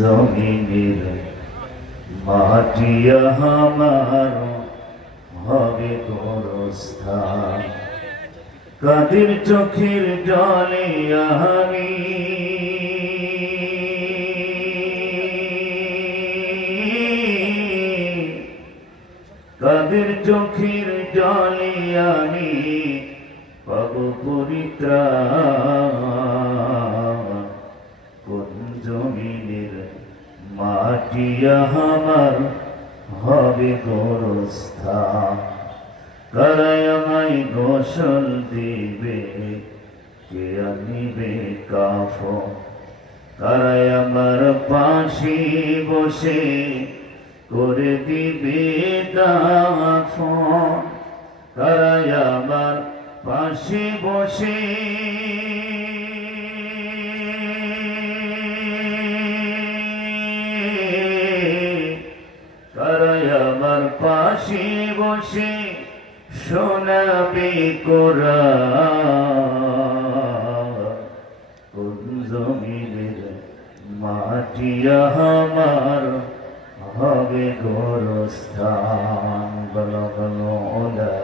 জমিনের মাটি আমার হবে গোরস্থান, কাদের চোখের জলে আমি কাদের চোখের জলে আমি পাব পরিত্রাণ। কোন জমিনের মাটি আমার হবে গোরস্থান, কারাই আমায় গোসল দিবে, কে আনিবে কাফন, কারাই আমার পাশে বসে করে দিবে দাফন, কারাই আমার পাশে বসে কারাই আমার পাশে বসে শোনাবে কোরআন। কোন জমিনের মাটি আমার হবে গোরস্থান। বলো বলো ওলা